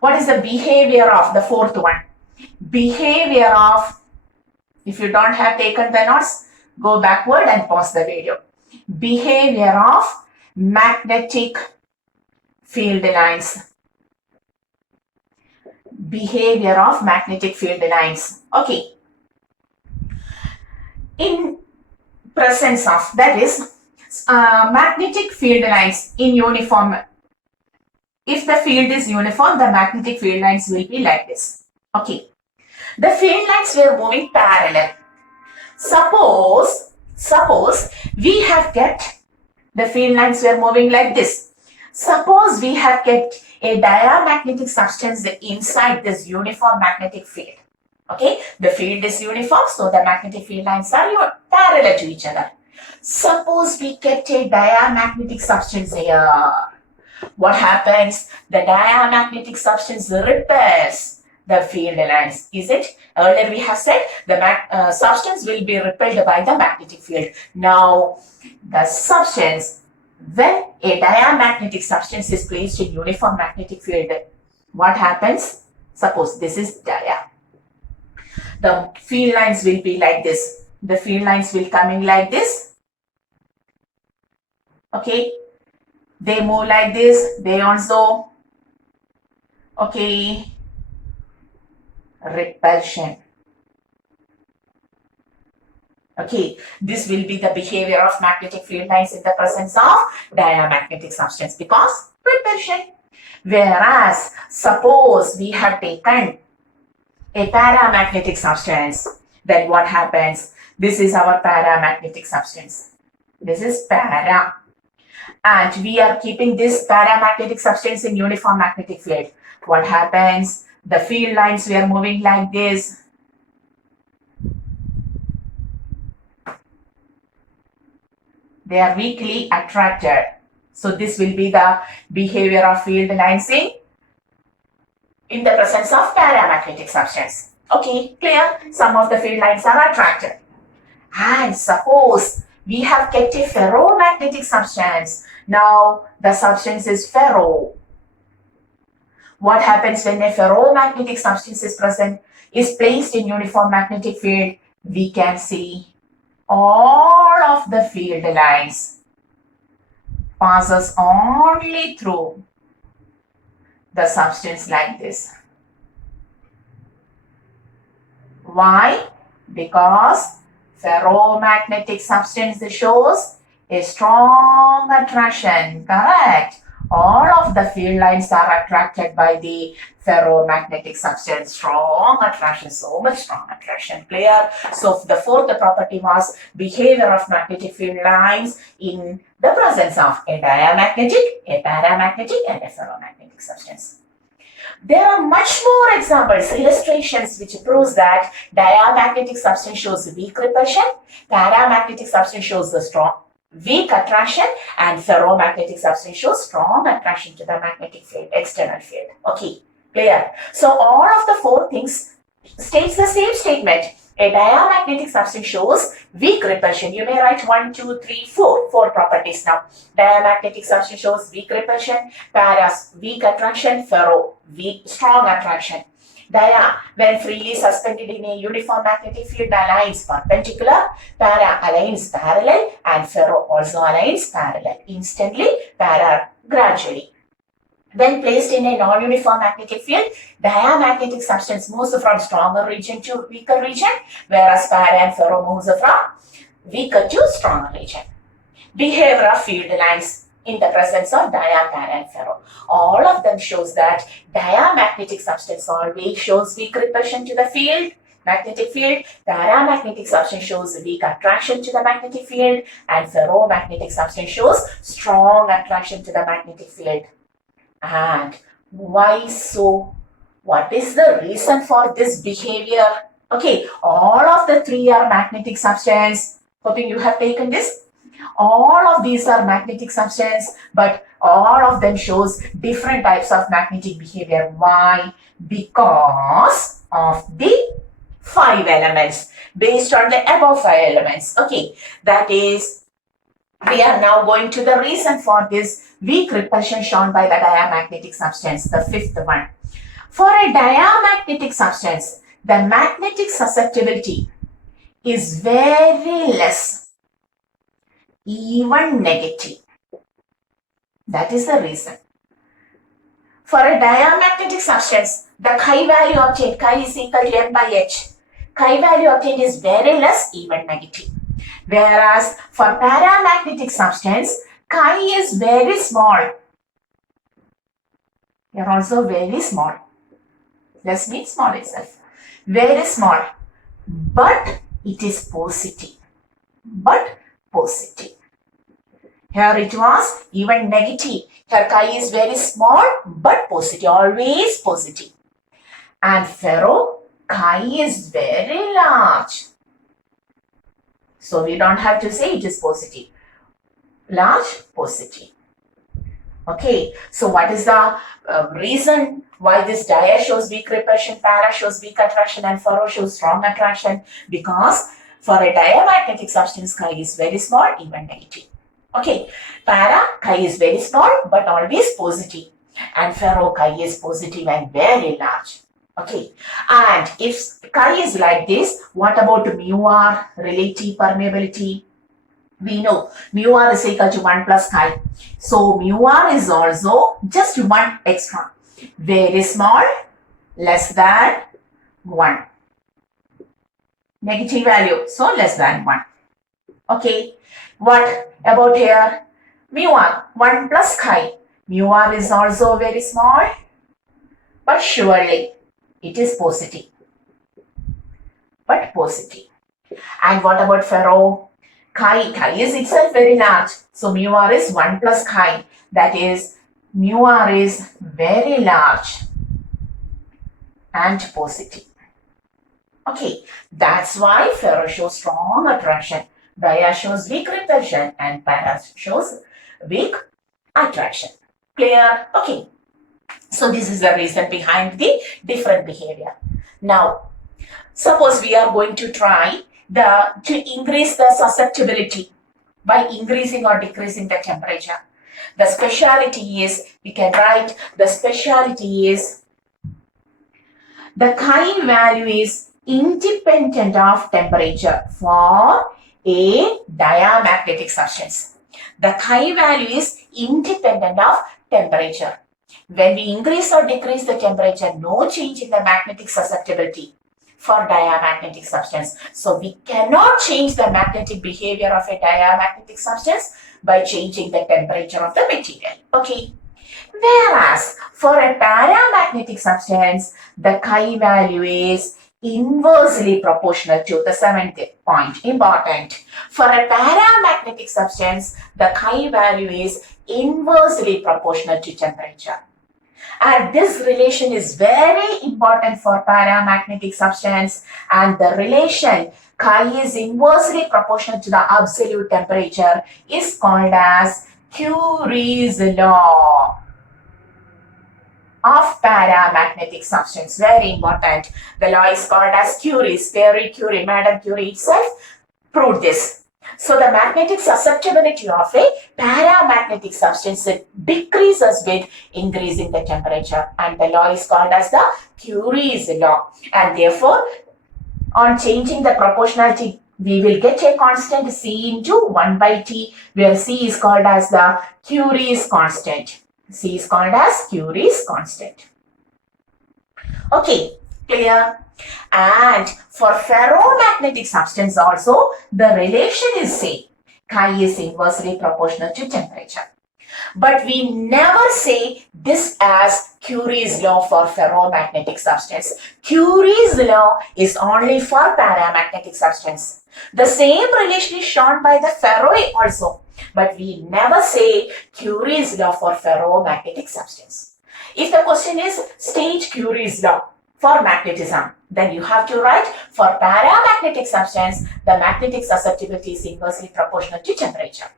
What is the behavior of the fourth one? Behavior of, if you don't have taken the notes, go backward and pause the video. Behavior of magnetic field lines. Behavior of magnetic field lines. Okay. In presence of, that is, magnetic field lines in uniform. If the field is uniform, the magnetic field lines will be like this. Okay. The field lines were moving parallel. Suppose we have kept the field lines were moving like this. Suppose we have kept a diamagnetic substance inside this uniform magnetic field. Okay, the field is uniform, so the magnetic field lines are parallel to each other. Suppose we kept a diamagnetic substance here. What happens? The diamagnetic substance repels the field lines. Is it? Earlier we have said the substance will be repelled by the magnetic field. Now, the substance, when a diamagnetic substance is placed in uniform magnetic field, what happens? Suppose this is dia. The field lines will be like this. The field lines will coming like this. Okay. They move like this. They also, okay, repulsion. Okay, this will be the behavior of magnetic field lines in the presence of diamagnetic substance because repulsion. Whereas, suppose we have taken a paramagnetic substance, then what happens? This is our paramagnetic substance. This is para. And we are keeping this paramagnetic substance in uniform magnetic field. What happens? The field lines were moving like this. They are weakly attracted. So this will be the behavior of field lines in the presence of paramagnetic substance. Okay, clear? Some of the field lines are attracted. And suppose we have kept a ferromagnetic substance. Now the substance is ferro. What happens when a ferromagnetic substance is placed in uniform magnetic field? We can see all of the field lines passes only through the substance like this. Why? Because ferromagnetic substance shows a strong attraction, correct? All of the field lines are attracted by the ferromagnetic substance. Strong attraction, so much strong attraction. Clear? So the fourth property was behavior of magnetic field lines in the presence of a diamagnetic, a paramagnetic, and a ferromagnetic substance. There are much more examples, illustrations which proves that diamagnetic substance shows weak repulsion, paramagnetic substance shows the strong weak attraction, and ferromagnetic substance shows strong attraction to the magnetic field, external field. Okay, clear? So all of the four things states the same statement. A diamagnetic substance shows weak repulsion. You may write 1, 2, 3, 4. 4 properties now. Diamagnetic substance shows weak repulsion, paras weak attraction, ferro weak strong attraction. Dia, when freely suspended in a uniform magnetic field, aligns perpendicular, para aligns parallel, and ferro also aligns parallel. Instantly, para gradually. When placed in a non-uniform magnetic field, diamagnetic substance moves from stronger region to weaker region, whereas para and ferro moves from weaker to stronger region. Behavior of field lines in the presence of dia, para, and ferro. All of them shows that diamagnetic substance always shows weak repulsion to the field, magnetic field. Paramagnetic substance shows weak attraction to the magnetic field, and ferromagnetic substance shows strong attraction to the magnetic field. And why so? What is the reason for this behavior? Okay, all of the three are magnetic substance. Hoping you have taken this. All of these are magnetic substance, but all of them shows different types of magnetic behavior. Why? Because of the 5 elements, based on the above 5 elements. Okay, that is, we are now going to the reason for this weak repulsion shown by the diamagnetic substance, the 5th one. For a diamagnetic substance, the magnetic susceptibility is very less, even negative. That is the reason. For a diamagnetic substance, the chi value obtained, chi is equal to m by h. Chi value obtained is very less, even negative. Whereas for paramagnetic substance, chi is very small. Here also very small. Less means small itself. Very small. But it is positive. But positive. Here it was even negative. Here chi is very small but positive. Always positive. And ferro, chi is very large. So we don't have to say it is positive. Large, positive. Okay, so what is the reason why this dia shows weak repulsion, para shows weak attraction, and ferro shows strong attraction? Because for a diamagnetic substance, chi is very small, even negative. Okay, para, chi is very small but always positive. And ferro, chi is positive and very large. Okay, and if chi is like this, what about mu r, relative permeability? We know mu r is equal to 1 plus chi. So mu r is also just 1 extra. Very small, less than 1. Negative value, so less than 1. Okay, what about here? Mu r, 1 plus chi. Mu r is also very small, but surely it is positive. But positive. And what about ferro? Chi is itself very large. So mu r is 1 plus chi. That is, mu r is very large and positive. Okay, that's why ferro shows strong attraction. Dia shows weak repulsion and para shows weak attraction. Clear? Okay. So this is the reason behind the different behavior. Now, suppose we are going to try to increase the susceptibility by increasing or decreasing the temperature. The speciality is, we can write, the speciality is the chi value is independent of temperature for a diamagnetic substance. The chi value is independent of temperature. When we increase or decrease the temperature, no change in the magnetic susceptibility for diamagnetic substance. So we cannot change the magnetic behavior of a diamagnetic substance by changing the temperature of the material. Okay. Whereas for a paramagnetic substance, the chi value is inversely proportional to the seventh point. Important. For a paramagnetic substance, the chi value is inversely proportional to temperature. And this relation is very important for paramagnetic substance, and the relation chi is inversely proportional to the absolute temperature is called as Curies law of paramagnetic substance. Very important. The law is called as Curies. Marie Curie, Madame Curie itself proved this. So the magnetic susceptibility of a paramagnetic substance decreases with increasing the temperature, and the law is called as the Curies law. And therefore, on changing the proportionality, we will get a constant C into 1 by T, where C is called as the Curies constant. C is called as Curies constant. Okay, clear? And for ferromagnetic substance also, the relation is same. Chi is inversely proportional to temperature. But we never say this as Curie's law for ferromagnetic substance. Curie's law is only for paramagnetic substance. The same relation is shown by the ferroid also, but we never say Curie's law for ferromagnetic substance. If the question is state Curie's law for magnetism, then you have to write for paramagnetic substance, the magnetic susceptibility is inversely proportional to temperature.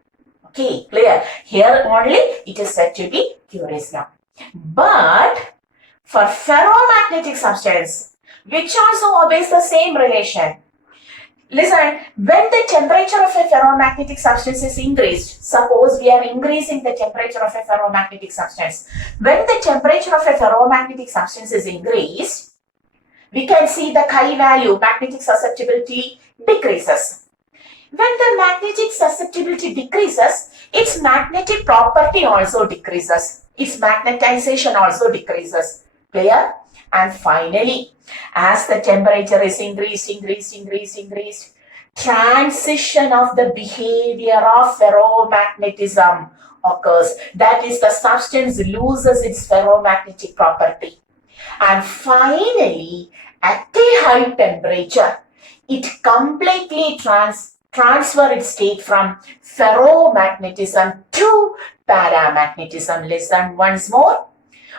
Okay, clear? Here only it is said to be Curie's law. But for ferromagnetic substance, which also obeys the same relation, listen, when the temperature of a ferromagnetic substance is increased, suppose we are increasing the temperature of a ferromagnetic substance. When the temperature of a ferromagnetic substance is increased, we can see the chi value, magnetic susceptibility, decreases. When the magnetic susceptibility decreases, its magnetic property also decreases. Its magnetization also decreases. Clear? And finally, as the temperature is increased, transition of the behavior of ferromagnetism occurs. That is, the substance loses its ferromagnetic property. And finally, at a high temperature, it completely transfer its state from ferromagnetism to paramagnetism. Listen once more.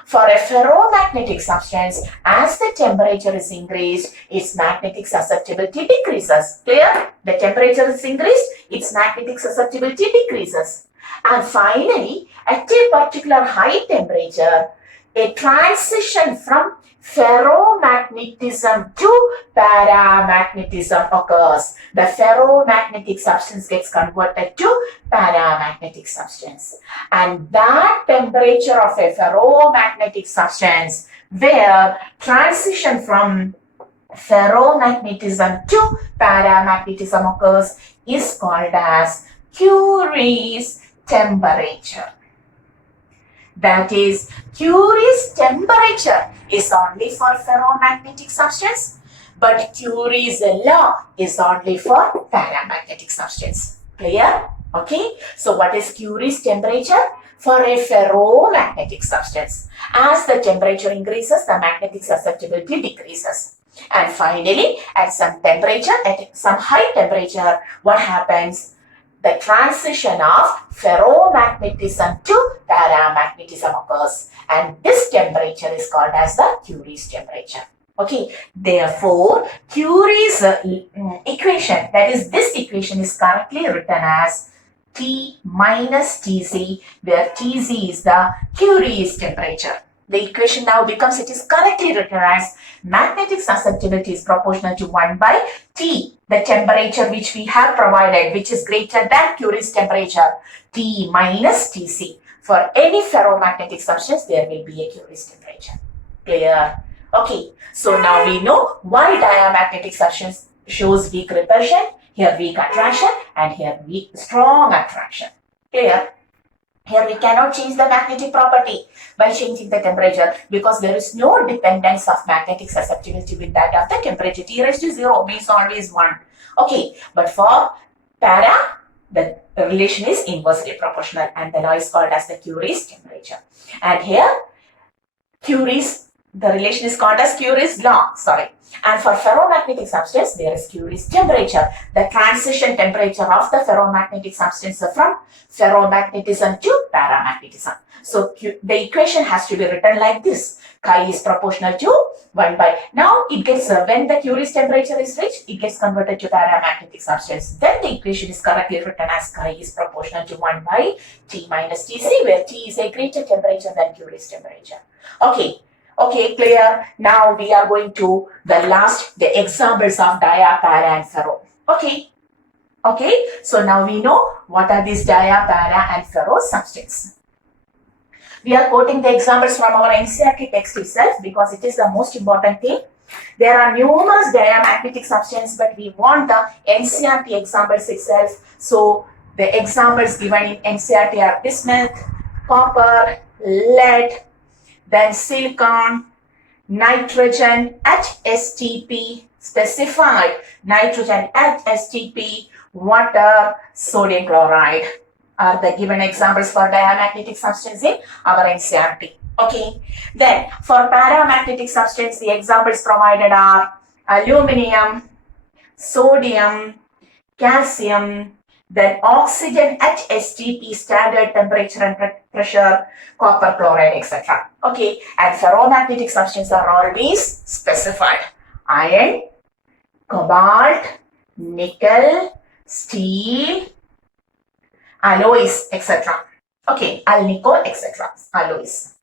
For a ferromagnetic substance, as the temperature is increased, its magnetic susceptibility decreases. Clear? The temperature is increased, its magnetic susceptibility decreases. And finally, at a particular high temperature, a transition from ferromagnetism to paramagnetism occurs. The ferromagnetic substance gets converted to paramagnetic substance. And that temperature of a ferromagnetic substance where transition from ferromagnetism to paramagnetism occurs is called as Curie's temperature. That is, Curie's temperature is only for ferromagnetic substance, but Curie's law is only for paramagnetic substance. Clear? Okay. So what is Curie's temperature? For a ferromagnetic substance, as the temperature increases, the magnetic susceptibility decreases. And finally, at some temperature, at some high temperature, what happens? The transition of ferromagnetism to paramagnetism occurs, and this temperature is called as the Curie's temperature. Okay, therefore, Curie's equation, that is, this equation is correctly written as T minus Tc, where Tc is the Curie's temperature. The equation now becomes, it is correctly written as magnetic susceptibility is proportional to 1 by T, the temperature which we have provided, which is greater than Curie's temperature, T minus Tc. For any ferromagnetic substance, there will be a Curie's temperature. Clear? Okay, so now we know why diamagnetic substance shows weak repulsion, here weak attraction, and here weak strong attraction. Clear? Here we cannot change the magnetic property by changing the temperature because there is no dependence of magnetic susceptibility with that of the temperature. T raised to 0 means always 1. Okay, but for para, the relation is inversely proportional and the law is called as the Curies temperature. And here, Curies, the relation is called as Curies law, sorry. And for ferromagnetic substance, there is Curies temperature, the transition temperature of the ferromagnetic substance from ferromagnetism to paramagnetism. So the equation has to be written like this. Chi is proportional to 1 by, now it gets, when the Curies temperature is reached, it gets converted to paramagnetic substance. Then the equation is correctly written as Chi is proportional to 1 by T minus Tc, where T is a greater temperature than Curies temperature. Okay, clear. Now we are going to the examples of dia, para and ferro. Okay, so now we know what are these dia, para and ferro substances. We are quoting the examples from our NCERT text itself because it is the most important thing. There are numerous diamagnetic substances, but we want the NCERT examples itself. So the examples given in NCERT are bismuth, copper, lead, then silicon, nitrogen at STP, specified nitrogen at STP, water, sodium chloride are the given examples for diamagnetic substance in our NCERT. Okay, then for paramagnetic substance, the examples provided are aluminum, sodium, calcium, then oxygen at STP, standard temperature and pressure, copper chloride, etc. Okay, and ferromagnetic substances are always specified. Iron, cobalt, nickel, steel, alloys, etc. Okay, alnico, etc. Alloys.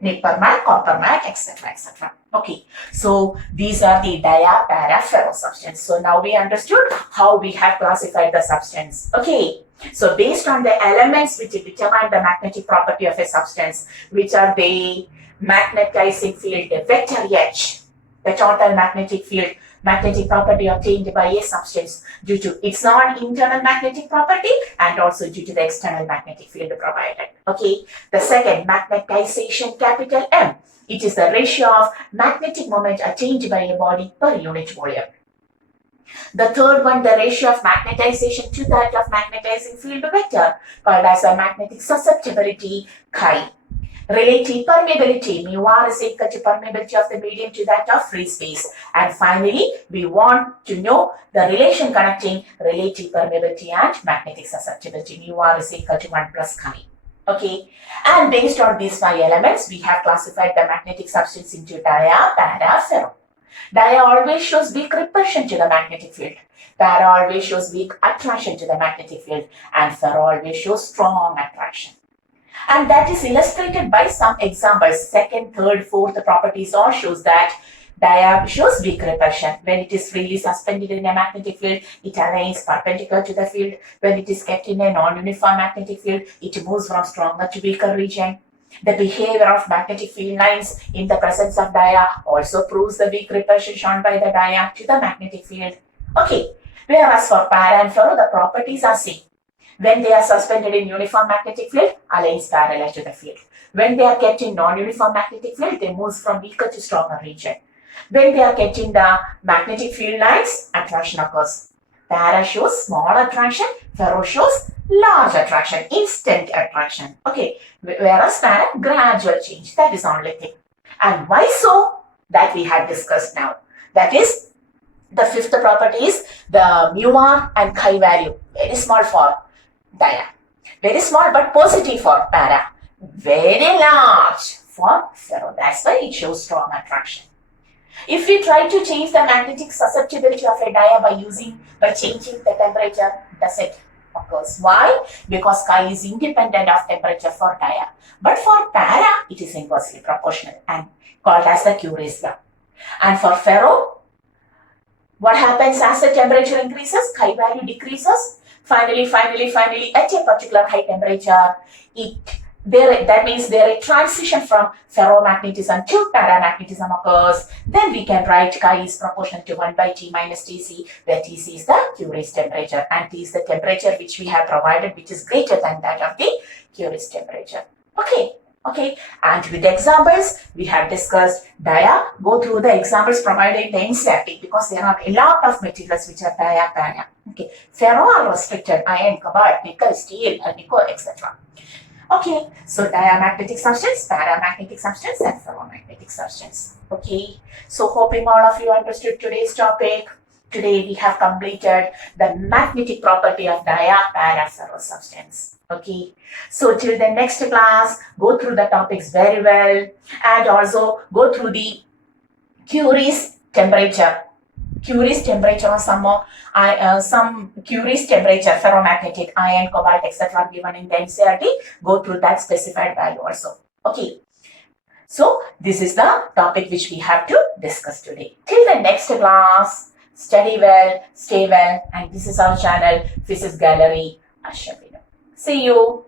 Nickel, copper, etc. etc. Okay, so these are the dia, para, ferro substance. So now we understood how we have classified the substance. Okay, so based on the elements which determine the magnetic property of a substance, which are the magnetizing field, the vector H, the total magnetic field, magnetic property obtained by a substance due to its non-internal magnetic property and also due to the external magnetic field provided. Okay, the second, magnetization, capital M. It is the ratio of magnetic moment attained by a body per unit volume. The third one, the ratio of magnetization to that of magnetizing field vector, called as a magnetic susceptibility, chi. Relative permeability, mu r is equal to permeability of the medium to that of free space. And finally, we want to know the relation connecting relative permeability and magnetic susceptibility. Mu r is equal to 1 plus chi. Okay, and based on these 5 elements, we have classified the magnetic substance into dia, para, ferro. Dia always shows weak repulsion to the magnetic field. Para always shows weak attraction to the magnetic field. And ferro always shows strong attraction. And that is illustrated by some examples. Second, third, fourth properties all shows that dia shows weak repulsion. When it is freely suspended in a magnetic field, it remains perpendicular to the field. When it is kept in a non-uniform magnetic field, it moves from stronger to weaker region. The behavior of magnetic field lines in the presence of dia also proves the weak repulsion shown by the dia to the magnetic field. Okay, whereas for para and ferro, the properties are same. When they are suspended in uniform magnetic field, aligns parallel to the field. When they are kept in non-uniform magnetic field, they move from weaker to stronger region. When they are kept in the magnetic field lines, attraction occurs. Para shows small attraction, ferro shows large attraction, instant attraction. Okay, whereas para, gradual change. That is the only thing. And why so? That we had discussed now. That is, the fifth property is the mu r and chi value. Very small for dia. Very small but positive for para. Very large for ferro. That's why it shows strong attraction. If we try to change the magnetic susceptibility of a dia by changing the temperature, does it occurs? Why? Because chi is independent of temperature for dia. But for para, it is inversely proportional and called as the Curies law. And for ferro, what happens as the temperature increases? Chi value decreases. Finally, at a particular high temperature, it that means there a transition from ferromagnetism to paramagnetism occurs. Then we can write chi is proportional to 1 by T minus Tc, where Tc is the Curies temperature and T is the temperature which we have provided, which is greater than that of the Curies temperature. Okay, and with examples, we have discussed dia. Go through the examples provided in the NCERT because there are a lot of materials which are dia. Okay, ferro are restricted, iron, cobalt, nickel, steel, nickel, etc. Okay, so diamagnetic substance, paramagnetic substance, and ferromagnetic substance. Okay, so hoping all of you understood today's topic. Today we have completed the magnetic property of dia-para-ferro substance. Okay, so till the next class, go through the topics very well and also go through the Curies temperature. Curies temperature or some Curies temperature, ferromagnetic, iron, cobalt, etc. given in the NCERT. Go through that specified value also. Okay. So this is the topic which we have to discuss today. Till the next class, study well, stay well, and this is our channel, Physics Gallery, Ashabino. See you.